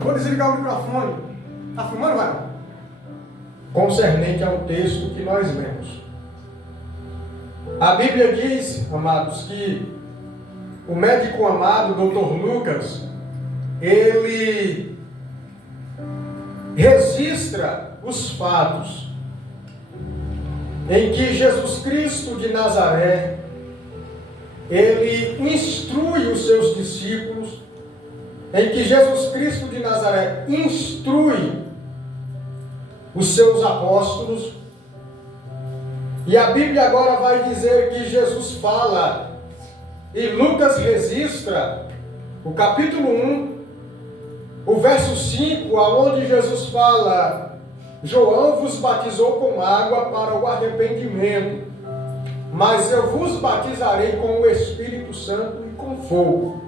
Vou desligar o microfone. Está filmando, vai? Concernente ao texto que nós lemos. A Bíblia diz, amados, que o médico amado, Dr. Lucas, ele registra os fatos em que Jesus Cristo de Nazaré, ele instrui os seus discípulos, em que Jesus Cristo de Nazaré instrui os seus apóstolos, e a Bíblia agora vai dizer que Jesus fala, e Lucas registra o capítulo 1, o verso 5, aonde Jesus fala: João vos batizou com água para o arrependimento, mas eu vos batizarei com o Espírito Santo e com fogo.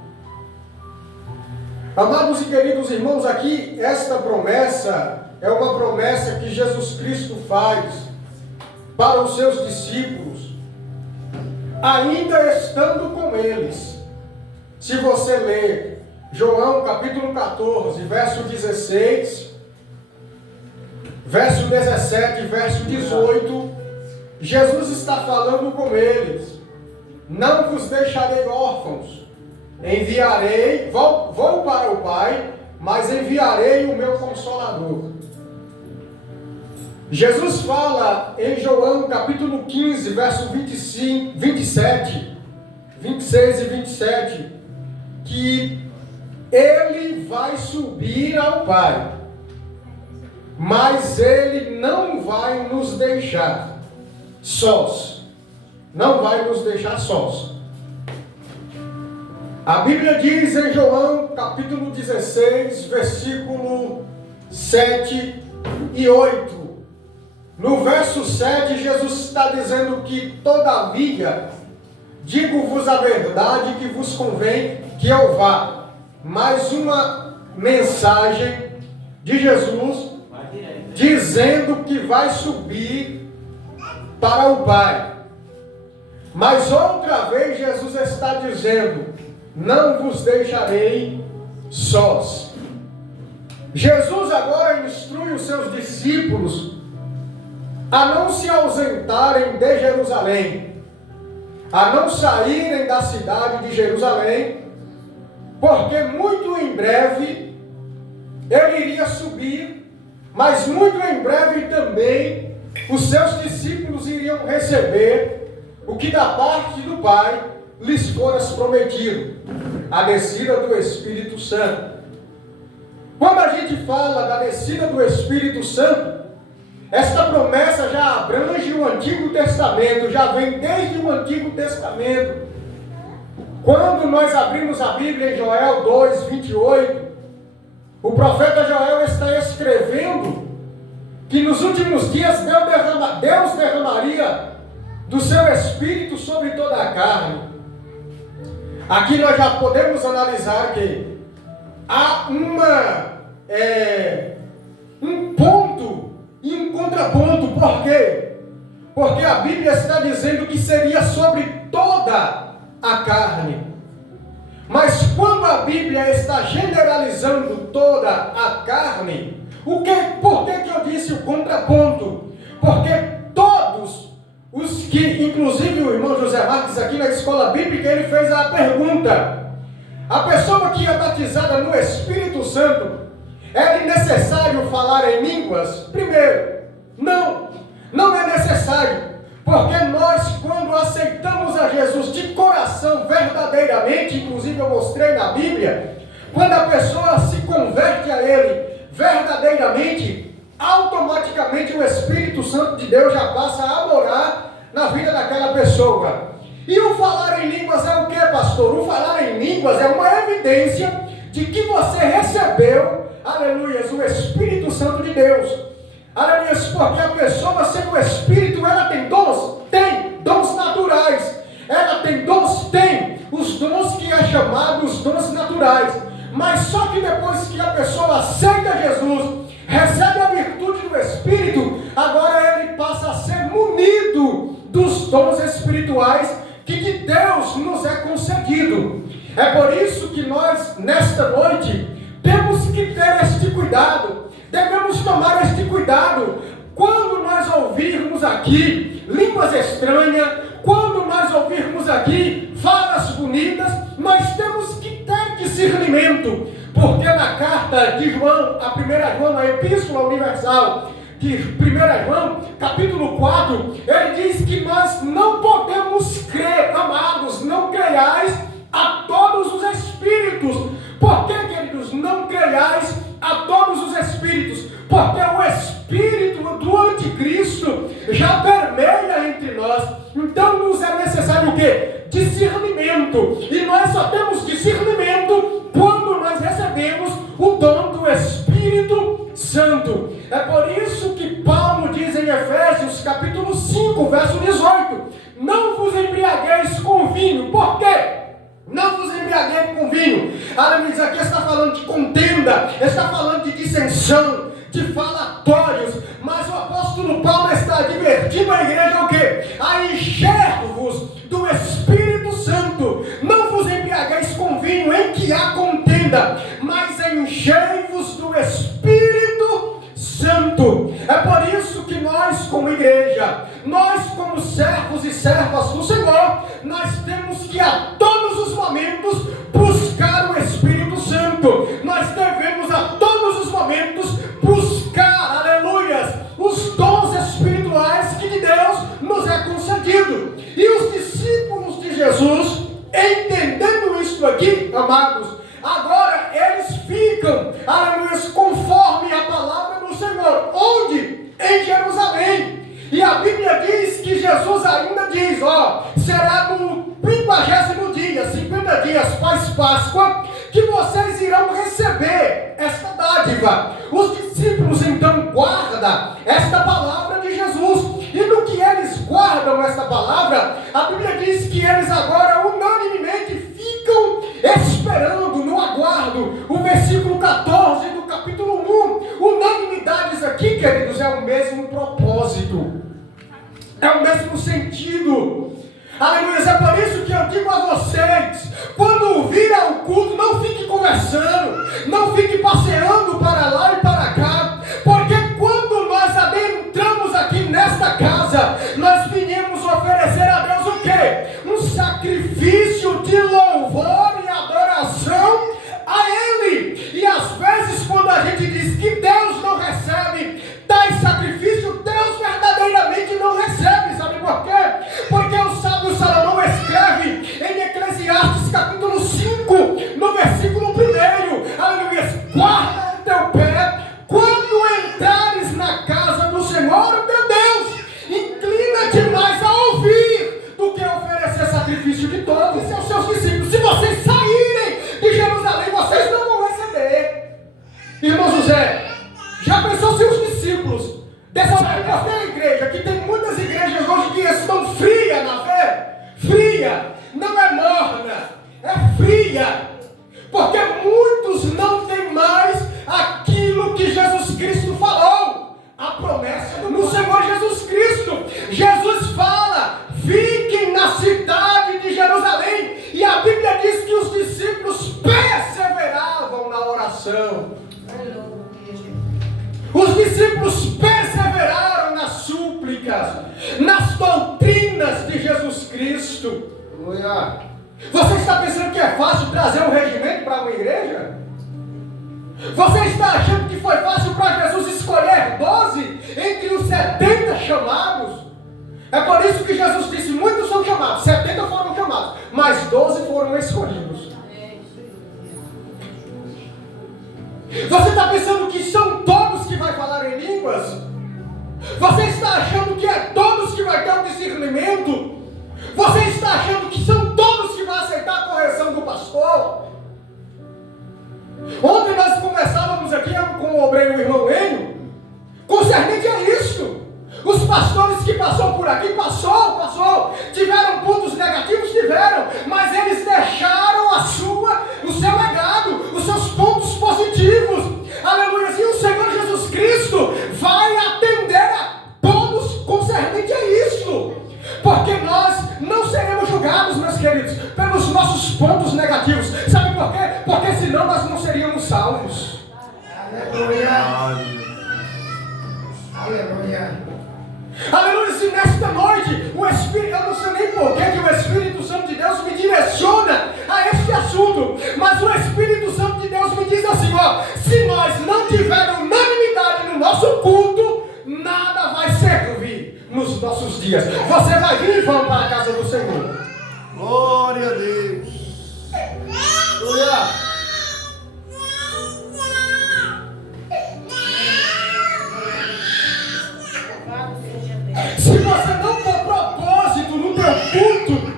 Amados e queridos irmãos, aqui esta promessa é uma promessa que Jesus Cristo faz para os seus discípulos, ainda estando com eles. Se você ler João capítulo 14, verso 16, verso 17, verso 18, Jesus está falando com eles: não vos deixarei órfãos, enviarei, vou para o Pai, mas enviarei o meu Consolador. Jesus fala em João capítulo 15, verso 25, 27, 26 e 27, que ele vai subir ao Pai, mas ele não vai nos deixar sós. Não vai nos deixar sós. A Bíblia diz em João capítulo 16, versículo 7 e 8. No verso 7, Jesus está dizendo que, todavia, digo-vos a verdade que vos convém que eu vá. Mais uma mensagem de Jesus, dizendo que vai subir para o Pai. Mas outra vez Jesus está dizendo: não vos deixarei sós. Jesus agora instrui os seus discípulos a não se ausentarem de Jerusalém, a não saírem da cidade de Jerusalém, porque muito em breve ele iria subir, mas muito em breve também os seus discípulos iriam receber o que da parte do Pai lhes fora prometido, a descida do Espírito Santo. Quando a gente fala da descida do Espírito Santo, esta promessa já abrange o Antigo Testamento, já vem desde o Antigo Testamento. Quando nós abrimos a Bíblia em Joel 2, 28, o profeta Joel está escrevendo que nos últimos dias Deus derramaria do seu Espírito sobre toda a carne. Aqui nós já podemos analisar que há um ponto e um contraponto. Por quê? Porque a Bíblia está dizendo que seria sobre toda a carne. Mas quando a Bíblia está generalizando toda a carne, por que eu disse o contraponto? Porque todos os que, inclusive o irmão José Marques aqui na escola bíblica, ele fez a pergunta: a pessoa que é batizada no Espírito Santo, é necessário falar em línguas? Primeiro, não é necessário, porque nós, quando aceitamos a Jesus de coração, verdadeiramente, inclusive eu mostrei na Bíblia, quando a pessoa se converte a Ele verdadeiramente, automaticamente o Espírito Santo de Deus já passa a morar na vida daquela pessoa. E o falar em línguas é o que, pastor? O falar em línguas é uma evidência de que você recebeu, aleluias, o Espírito Santo de Deus. Aleluias, porque a pessoa sem o Espírito, ela tem dons? Tem dons naturais. Ela tem dons? Tem. Os dons que é chamado os dons naturais. Mas só que depois que a pessoa aceita Jesus, recebe a virtude do Espírito, agora ele passa a ser munido dos dons espirituais que de Deus nos é concedido. É por isso que nós, nesta noite, temos que ter cuidado, devemos tomar este cuidado. Quando nós ouvirmos aqui línguas estranhas, quando nós ouvirmos aqui falas bonitas, nós temos que ter discernimento, porque na carta de João, a 1 João, a Epístola Universal de 1 João, capítulo 4, ele diz que nós não podemos crer, amados, não creiais a todos os espíritos. Por que, queridos, não creiais a todos os espíritos? Porque o espírito do anticristo já permeia entre nós. Então nos é necessário o quê? Discernimento. E nós só temos discernimento quando nós recebemos o dom do Espírito Santo. É por isso que Paulo diz em Efésios capítulo 5, verso 18: não vos embriagueis com vinho. Por quê? Não vos embriagueis com vinho. Aleluia, aqui está falando de contenda, está falando de dissensão, de falatórios, mas o apóstolo Paulo está advertindo a igreja o quê? A encher-vos do Espírito Santo. Não vos embriagueis com vinho em que há contenda, mas enchei-vos do Espírito Santo. É por isso que nós como igreja, nós como servos e servas do Senhor, nós temos que a todos os momentos buscar o Espírito Santo. Nós devemos a todos os momentos buscar, aleluias, os dons espirituais que de Deus nos é concedido. E os discípulos de Jesus, entendendo isso aqui, amados, agora eles ficam, aleluia, conforme a palavra do Senhor. Onde? Em Jerusalém. E a Bíblia diz que Jesus ainda diz, será no 50º dia, 50 dias pós-Páscoa, que vocês irão receber esta dádiva. Os discípulos então guardam esta palavra de Jesus. E no que eles guardam esta palavra, a Bíblia diz que eles agora unanimemente ficam esperando, no aguardo. O versículo 14 do capítulo 1. Unanimidades aqui, queridos, é o mesmo propósito, é o mesmo sentido. Aleluia, é por isso que eu digo a vocês, quando vir ao culto, não fique conversando, não fique passeando para lá e para cá, porque quando nós adentramos aqui nesta casa, nós vinimos oferecer a Deus o quê? Um sacrifício de louvor e adoração a Ele. E às vezes quando a gente diz que Deus não recebe tais sacrifícios, Deus verdadeiramente não recebe. Sabe por quê? Porque o sábio Salomão escreve em Eclesiastes capítulo 5, no versículo 1, aleluia, guarda o teu pé quando entrares na casa do Senhor teu Deus, inclina-te mais a ouvir do que a oferecer sacrifício de todos e aos seus discípulos. Se vocês saírem de Jerusalém, vocês não vão receber. Irmão José, já pensou se os discípulos dessa igreja, que tem muitas igrejas hoje que estão frias na fé, fria, não é morna, é fria, porque muitos não têm mais aquilo que Jesus Cristo falou, a promessa no Senhor Jesus Cristo. Jesus fala, fiquem na cidade de Jerusalém, e a Bíblia diz que os discípulos perseveravam na oração. Os discípulos perseveraram nas súplicas, nas doutrinas de Jesus Cristo. Você está pensando que é fácil trazer um regimento para uma igreja? Você está achando que foi fácil para Jesus escolher 12 entre os 70 chamados? É por isso que Jesus disse, muitos são chamados, 70 foram chamados, mas 12 foram escolhidos. Você está pensando que são todos que vai falar em línguas? Você está achando que é todos que vai ter o discernimento? Você está achando que são todos que vão aceitar a correção do pastor? Ontem nós conversávamos aqui com o obreiro irmão Enio, concernente a isso. Os pastores que passou por aqui, passou. Tiveram pontos negativos, tiveram, mas eles deixaram o seu legado, os seus pontos positivos. Aleluia. E o Senhor Jesus Cristo vai atender a todos concernente a isso, porque nós não seremos julgados. Senhor. Se nós não tivermos unanimidade no nosso culto, nada vai servir nos nossos dias. Você vai vir e vão para a casa do Senhor. Glória a Deus. Aleluia. Se você não for propósito no teu culto,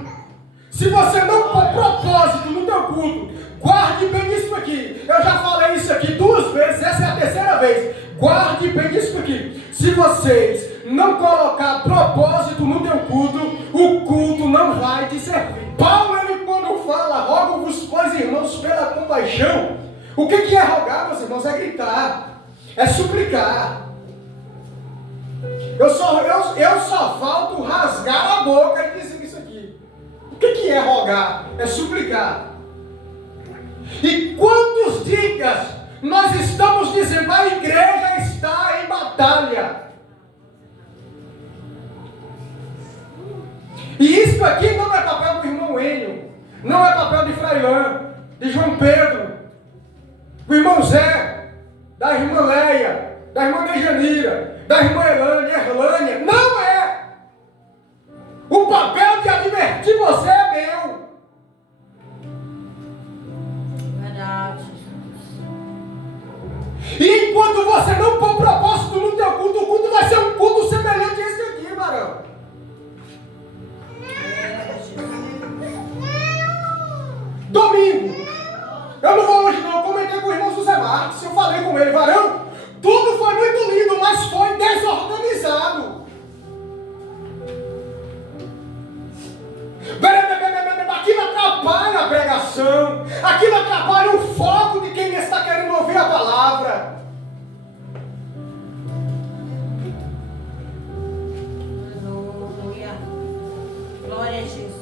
se você não for propósito no teu culto, guarde bem isso aqui. Eu já falei isso aqui 2 vezes, essa é a 3ª vez. Guarde bem isso aqui. Se vocês não colocar propósito no teu culto, o culto não vai te servir. Paulo, ele quando fala, rogo-vos, pois irmãos, pela compaixão, o que é rogar, meus irmãos? É gritar, é suplicar. Eu só falto rasgar a boca e dizer isso aqui. O que é rogar? É suplicar. E quantos dias nós estamos dizendo a igreja está em batalha? E isso aqui não é papel do irmão Enio, não é papel de Frailan, de João Pedro, do irmão Zé, da irmã Leia, da irmã Dejanira, da irmã Erlânia. Não é! O papel de advertir você é meu. Verdade. E enquanto você não pôr propósito no teu culto, o culto vai ser um culto semelhante a esse aqui, varão. Domingo. Eu não vou hoje não, eu comentei com o irmão José Marques, eu falei com ele, varão, tudo foi muito lindo, mas foi desorganizado. Aquilo atrapalha a pregação, aquilo atrapalha o foco de quem está querendo ouvir a palavra. Aleluia. Glória a Jesus.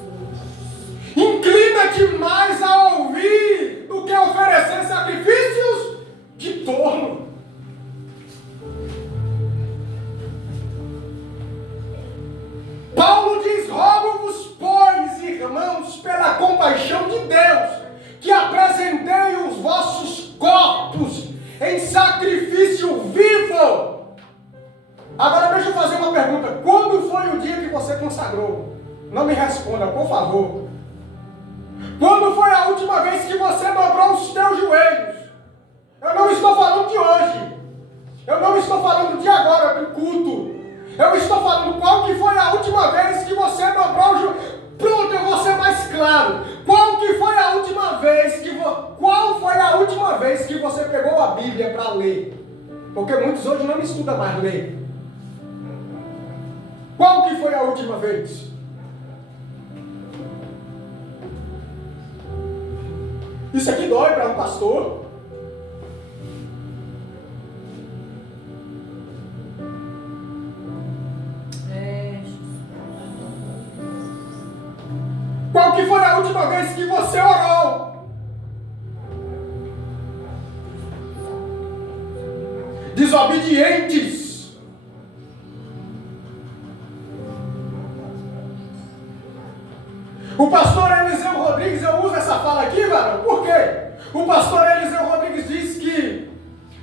Inclina-te mais a ouvir do que a oferecer sacrifícios de torno. Paulo diz, rogo-vos, pois, irmãos, pela compaixão de Deus, que apresentei os vossos corpos em sacrifício vivo. Agora deixa eu fazer uma pergunta. Quando foi o dia que você consagrou? Não me responda, por favor. Quando foi a última vez que você dobrou os teus joelhos? Eu não estou falando de hoje. Eu não estou falando de agora, do culto. Eu estou falando qual que foi a última vez que você dobrou o joelho. Pronto, eu vou ser mais claro. Qual foi a última vez que você pegou a Bíblia para ler? Porque muitos hoje não estudam mais ler. Qual que foi a última vez? Isso aqui dói para um pastor. Qual que foi a última vez que você orou? Desobedientes. O pastor Eliseu Rodrigues, eu uso essa fala aqui, varão, por quê? O pastor Eliseu Rodrigues diz que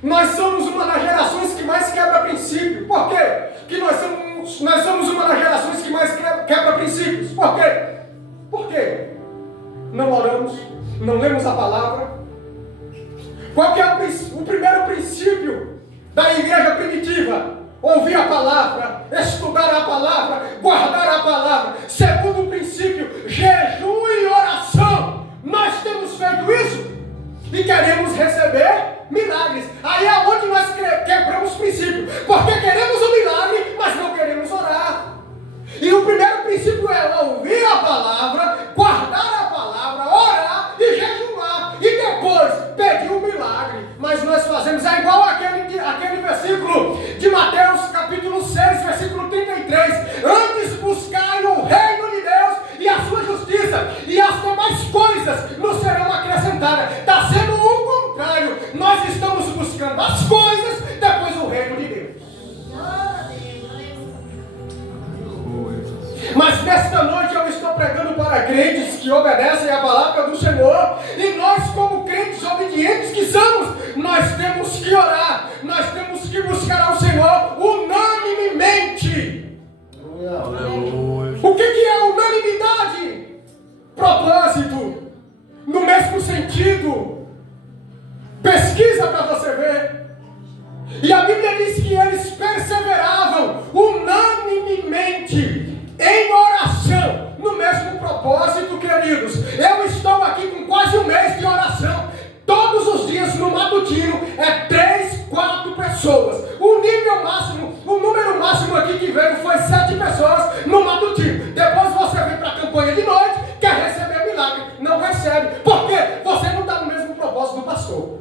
nós somos uma das gerações que mais quebra princípio. Por quê? Que nós somos uma das gerações que mais quebra princípios. Por quê? Por quê? Não oramos, não lemos a palavra. Qual que é o primeiro princípio da igreja primitiva? Ouvir a palavra, estudar a palavra, guardar a palavra. Segundo princípio, jejum e oração. Nós temos feito isso e queremos receber milagres. Aí é onde nós quebramos o princípio. Porque queremos o milagre, mas não queremos orar. E o primeiro princípio é ouvir a palavra, guardar a palavra, orar e jejuar. E depois pedir o milagre. Mas nós fazemos, é igual aquele versículo de Mateus capítulo 6, versículo 33. Antes buscai o reino de Deus e a sua justiça, e as demais coisas nos serão acrescentadas. Está sendo o contrário. Nós estamos buscando as coisas, depois o reino de Deus. Mas nesta noite eu estou pregando para crentes que obedecem a palavra do Senhor. E nós, como crentes obedientes que somos, nós que orar, nós temos que buscar ao Senhor unanimemente. Aleluia. O que é unanimidade? Propósito, no mesmo sentido. Pesquisa para você ver. E a Bíblia diz que eles perseveravam unanimemente em oração, no mesmo propósito, queridos. Eu estou aqui com quase um mês de oração. Todos os dias no matutino é 3, 4 pessoas. O nível máximo, o número máximo aqui que veio foi 7 pessoas no matutino. Depois você vem para a campanha de noite, quer receber milagre. Não recebe. Por quê? Você não está no mesmo propósito do pastor.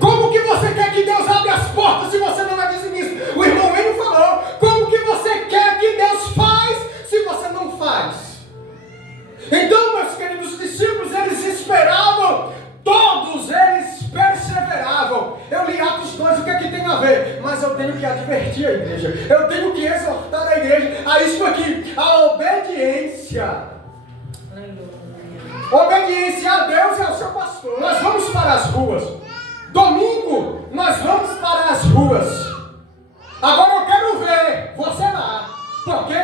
Como que você quer que Deus abra as portas se você não é dizimista? O irmão Enio falou. Como que você quer que Deus faz se você não faz? Então, meus queridos discípulos, eles esperavam, todos eles perseveravam. Eu li Atos 2, o que é que tem a ver? Mas eu tenho que advertir a igreja, eu tenho que exortar a igreja a isso aqui, a obediência. Obediência a Deus e ao seu pastor. Nós vamos para as ruas. Domingo, nós vamos para as ruas. Agora eu quero ver você lá, porque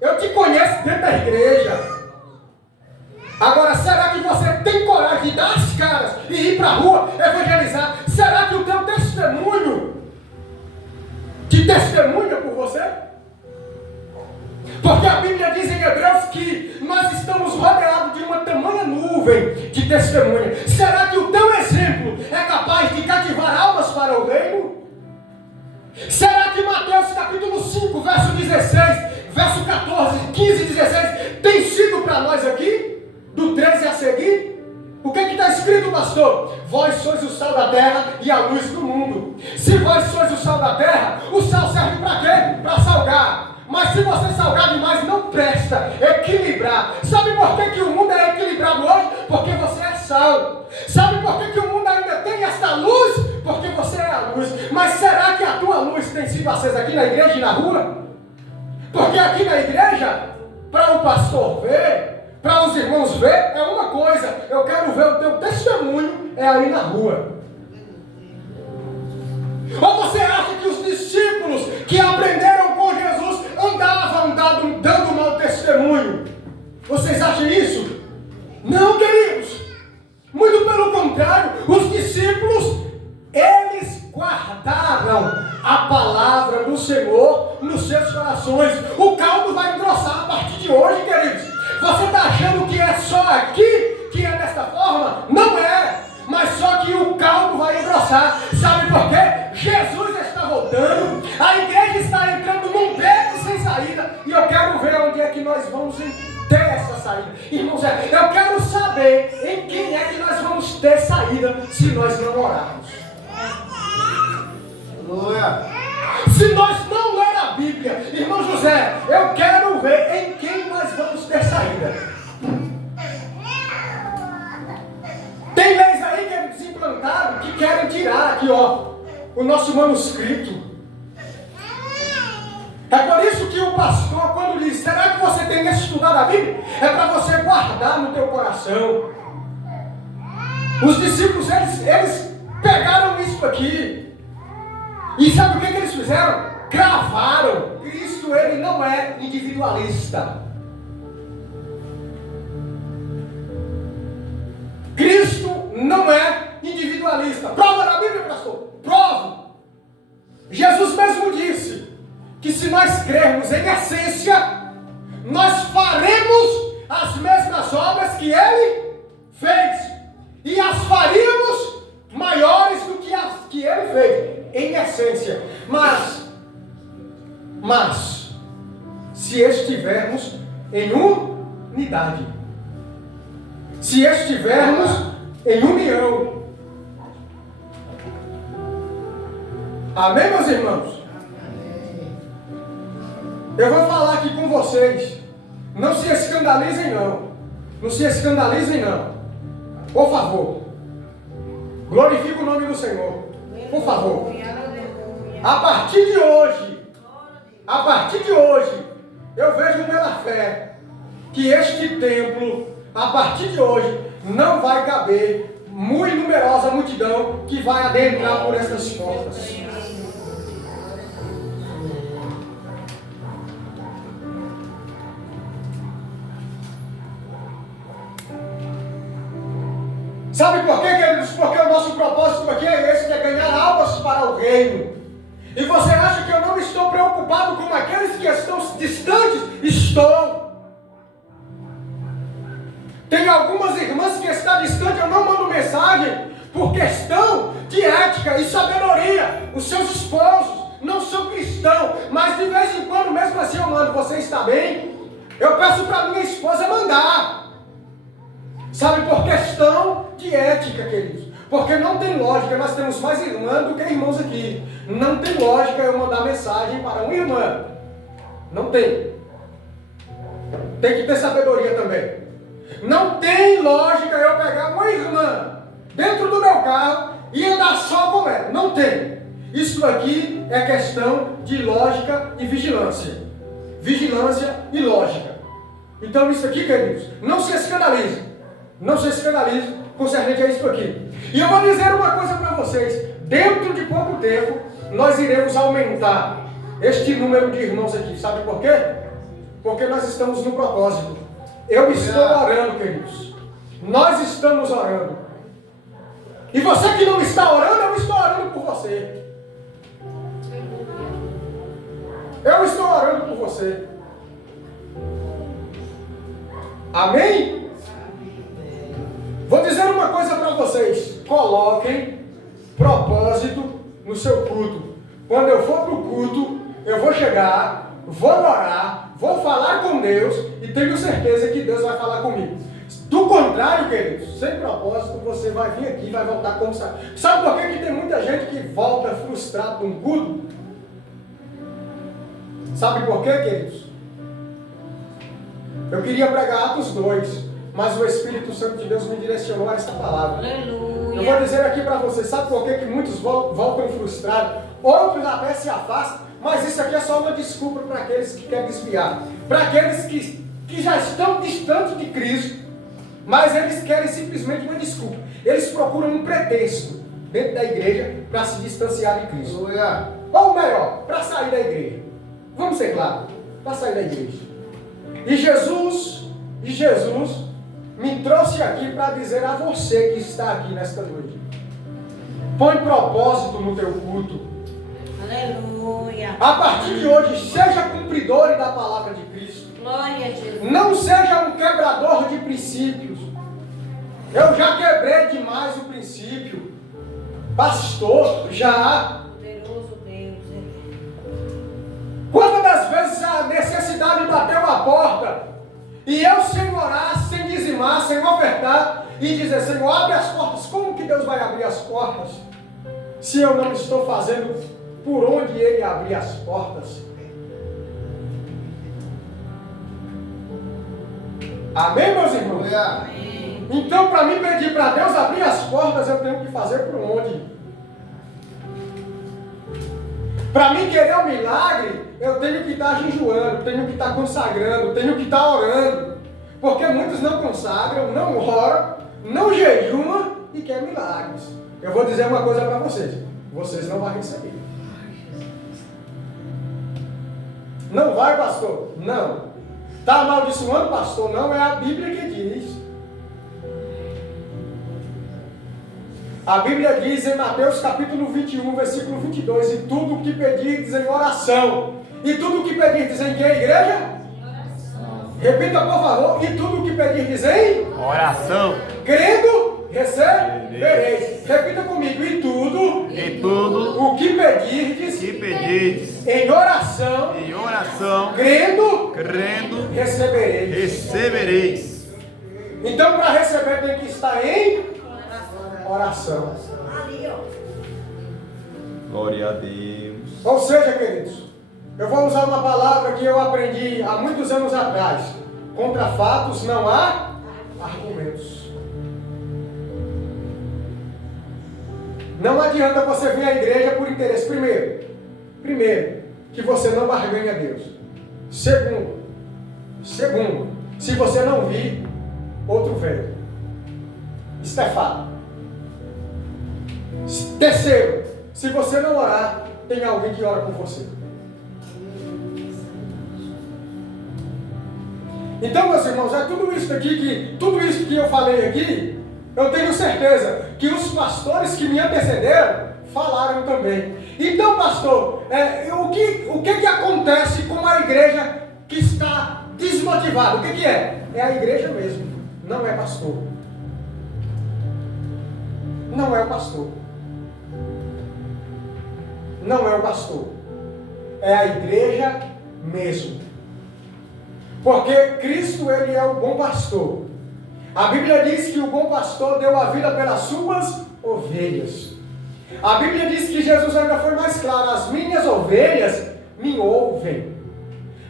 eu te conheço dentro da igreja. Agora, será que você tem coragem de dar as caras e ir para a rua evangelizar? Será que o teu testemunho te testemunha por você? Porque a Bíblia diz em Hebreus que nós estamos rodeados de uma tamanha nuvem de testemunha. Será que o teu exemplo é capaz de cativar almas para o reino? Será que Mateus capítulo 5, verso 16, verso 14, 15 e 16 tem sido para nós aqui? Do 13 a seguir? O que está escrito, pastor? Vós sois o sal da terra e a luz do mundo. Se vós sois o sal da terra, o sal serve para quê? Para salgar. Mas se você salgar demais, não presta. Equilibrar. Sabe por que o mundo é equilibrado hoje? Porque você é sal. Sabe por que o mundo ainda tem esta luz? Porque você é a luz. Mas será que a tua luz tem sido acesa aqui na igreja e na rua? Porque aqui na igreja, para o pastor ver, para os irmãos ver, é uma coisa. Eu quero ver o teu testemunho, é ali na rua. Ou você acha que os discípulos que aprenderam com Jesus andavam dando mau testemunho? Vocês acham isso? Não, queridos. Muito pelo contrário, os discípulos, eles guardaram a palavra do Senhor nos seus corações. O caldo vai engrossar a partir de hoje, queridos. Você está achando que é só aqui que é desta forma? Não é. Mas só que o caldo vai engrossar. Sabe por quê? Jesus está voltando. A igreja está entrando num beco sem saída. E eu quero ver onde é que nós vamos ter essa saída. Irmãos, eu quero saber em quem é que nós vamos ter saída se nós não orarmos. Aleluia. Se nós não ler a Bíblia, irmão José, eu quero ver em quem nós vamos ter saída. Tem leis aí que eles implantaram que querem tirar aqui, ó, o nosso manuscrito. É por isso que o pastor, quando diz, será que você tem estudado a Bíblia? É para você guardar no teu coração. Os discípulos, eles pegaram isso aqui. E sabe o que eles fizeram? Cravaram. Cristo, ele não é individualista. Cristo não é individualista. Prova na Bíblia, pastor? Provo. Jesus mesmo disse que se nós crermos em essência, nós faremos as mesmas obras que ele fez. E as faríamos maiores do que as que ele fez. Em essência, mas se estivermos em unidade, se estivermos em união, amém, meus irmãos? Eu vou falar aqui com vocês, não se escandalizem não se escandalizem não, por favor, glorifique o nome do Senhor. Por favor, a partir de hoje, eu vejo pela fé que este templo a partir de hoje, não vai caber muito numerosa multidão que vai adentrar por essas portas. Sabe por quê, queridos? Porque o nosso propósito aqui é esse, que é ganhar almas para o reino. E você acha que eu não estou preocupado com aqueles que estão distantes? Estou. Tem algumas irmãs que estão distantes, eu não mando mensagem por questão de ética e sabedoria. Os seus esposos não são cristãos, mas de vez em quando, mesmo assim, eu mando, você está bem? Eu peço para minha esposa mandar. Sabe, por questão de ética, queridos. Porque não tem lógica, nós temos mais irmãs do que irmãos aqui. Não tem lógica eu mandar mensagem para uma irmã. Não tem. Tem que ter sabedoria também. Não tem lógica eu pegar uma irmã dentro do meu carro e andar só com ela. Não tem. Isso aqui é questão de lógica e vigilância. Vigilância e lógica. Então isso aqui, queridos, não se escandalize. Não se escandalize concernente a isso aqui. E eu vou dizer uma coisa para vocês. Dentro de pouco tempo, nós iremos aumentar este número de irmãos aqui. Sabe por quê? Porque nós estamos no propósito. Eu estou orando, queridos. Nós estamos orando. E você que não está orando, eu estou orando por você. Eu estou orando por você. Amém? Vou dizer uma coisa para vocês. Coloquem propósito no seu culto. Quando eu for para o culto, eu vou chegar, vou orar, vou falar com Deus e tenho certeza que Deus vai falar comigo. Do contrário, queridos, sem propósito, você vai vir aqui e vai voltar como sabe. Sabe por que tem muita gente que volta frustrado de um culto? Sabe por quê, queridos? Eu queria pregar Atos 2, mas o Espírito Santo de Deus me direcionou a esta palavra. Aleluia. Eu vou dizer aqui para você, sabe por que muitos voltam frustrados? Outros até se afastam, mas isso aqui é só uma desculpa para aqueles que querem desviar. Para aqueles que já estão distantes de Cristo, mas eles querem simplesmente uma desculpa. Eles procuram um pretexto dentro da igreja para se distanciar de Cristo. Aleluia. Ou melhor, para sair da igreja. Vamos ser claros, para sair da igreja. E Jesus me trouxe aqui para dizer a você que está aqui nesta noite. Põe propósito no teu culto. Aleluia. A partir de hoje, seja cumpridor da palavra de Cristo. Glória a Jesus. Não seja um quebrador de princípios. Eu já quebrei demais o princípio. Pastor, já. Poderoso Deus. Quantas das vezes a necessidade bateu a porta e eu sem orar, sem dizimar, sem ofertar e dizer, Senhor, abre as portas. Como que Deus vai abrir as portas se eu não estou fazendo por onde Ele abrir as portas? Amém, meus irmãos? Amém. Então, para mim pedir para Deus abrir as portas, eu tenho que fazer por onde? Para mim querer um milagre, eu tenho que estar jejuando, tenho que estar consagrando, tenho que estar orando. Porque muitos não consagram, não oram, não jejuam e querem milagres. Eu vou dizer uma coisa para vocês. Vocês não vão receber. Não vai, pastor? Não. Está amaldiçoando, pastor? Não, é a Bíblia que diz. A Bíblia diz em Mateus capítulo 21, versículo 22, e tudo o que pedirdes em oração. E tudo o que pedirdes em que, igreja? Oração. Repita, por favor. E tudo o que pedirdes em? Oração. Crendo, recebereis. Repita comigo. E tudo o que pedirdes em oração, crendo, recebereis. Então, para receber tem que estar em oração. Glória a Deus. Ou seja, queridos, eu vou usar uma palavra que eu aprendi há muitos anos atrás. Contra fatos não há argumentos. Não adianta você vir à igreja por interesse. Primeiro, que você não barganha a Deus. Segundo, se você não vir, outro velho. Estefano. Terceiro, se você não orar, tem alguém que ora por você. Então, meus irmãos, é tudo isso que eu falei aqui, eu tenho certeza que os pastores que me antecederam falaram também. Então, pastor, o que acontece com a igreja que está desmotivada? O que é? É a igreja mesmo, não é pastor. Não é o pastor. Não é o pastor. É a igreja mesmo. Porque Cristo, ele é o bom pastor. A Bíblia diz que o bom pastor deu a vida pelas suas ovelhas. A Bíblia diz que Jesus ainda foi mais claro: as minhas ovelhas me ouvem.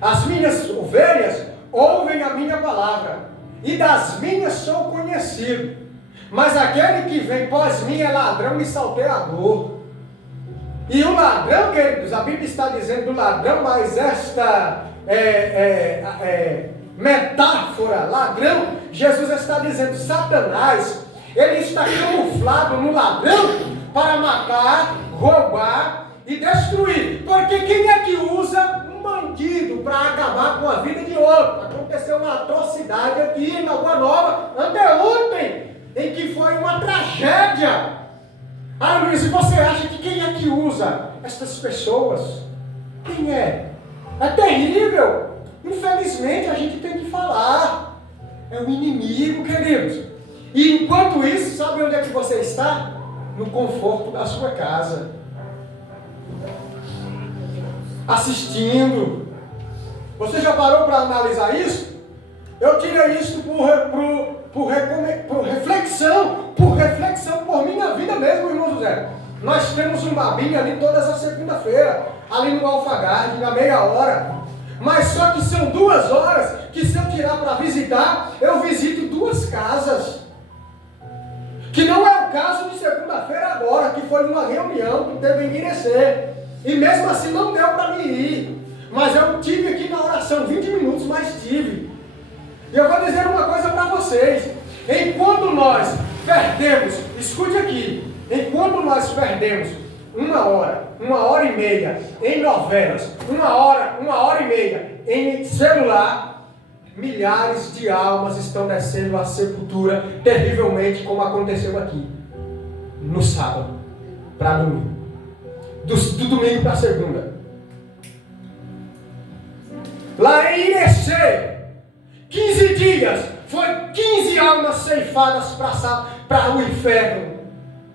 As minhas ovelhas ouvem a minha palavra. E das minhas sou conhecido. Mas aquele que vem pós mim é ladrão e salteador. E o ladrão, queridos, a Bíblia está dizendo do ladrão, mas esta metáfora, ladrão, Jesus está dizendo Satanás, ele está camuflado no ladrão para matar, roubar e destruir. Porque quem é que usa um bandido para acabar com a vida de outro? Aconteceu uma atrocidade aqui na Boa Nova, anteontem, em que foi uma tragédia. Ah, Luiz, e você acha que quem é que usa estas pessoas? Quem é? É terrível. Infelizmente a gente tem que falar. É o inimigo, queridos. E enquanto isso, sabe onde é que você está? No conforto da sua casa. Assistindo. Você já parou para analisar isso? Eu tirei isso por reflexão por minha vida mesmo, irmão José. Nós temos um babinho ali todas as segunda-feira, ali no Alfagard, na meia hora. Mas só que são 2 horas que, se eu tirar para visitar, eu visito 2 casas. Que não é o caso de segunda-feira agora, que foi uma reunião que teve em Irecê. E mesmo assim não deu para mim ir. Mas eu tive aqui na oração 20 minutos, mas tive. E eu vou dizer uma coisa para vocês. Enquanto nós perdemos, escute aqui, enquanto nós perdemos 1 hora, 1h30 em novelas, 1h30 em celular, milhares de almas estão descendo à sepultura terrivelmente, como aconteceu aqui, no sábado, para domingo, do domingo para segunda. Lá em Irecê, 15 dias, foi 15 almas ceifadas para o inferno.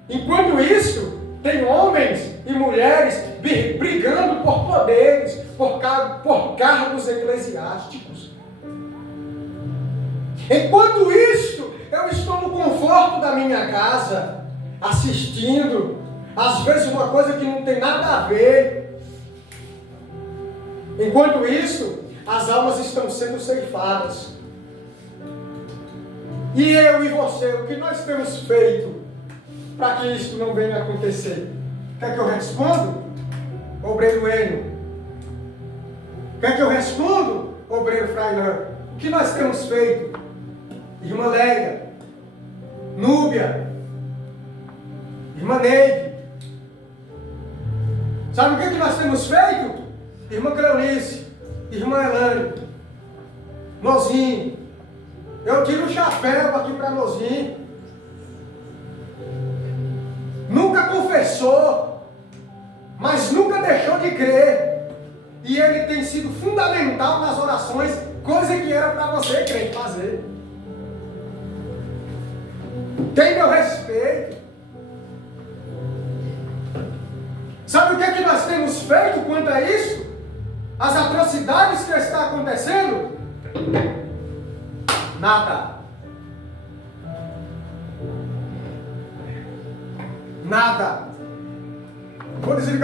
Enquanto isso, tem homens e mulheres brigando por poderes, por cargos eclesiásticos. Enquanto isso, eu estou no conforto da minha casa, assistindo, às vezes uma coisa que não tem nada a ver. Enquanto isso, as almas estão sendo ceifadas. E eu e você, o que nós temos feito para que isso não venha a acontecer? Quer que eu respondo? Obreiro Enio. Quer que eu respondo? Obreiro Frailan. O que nós temos feito? Irmã Lélia, Núbia, Irmã Neide. Sabe o que nós temos feito? Irmã Cleonice, Irmã Elane, Nozinho. Eu tiro o chapéu aqui para Nozinho. Nunca confessou, mas nunca deixou de crer. E ele tem sido fundamental nas orações, coisa que era para você crer fazer. Tem meu respeito. Sabe o que é que nós temos feito quanto a isso? As atrocidades que está acontecendo? Nada. Nada. Vou desligar.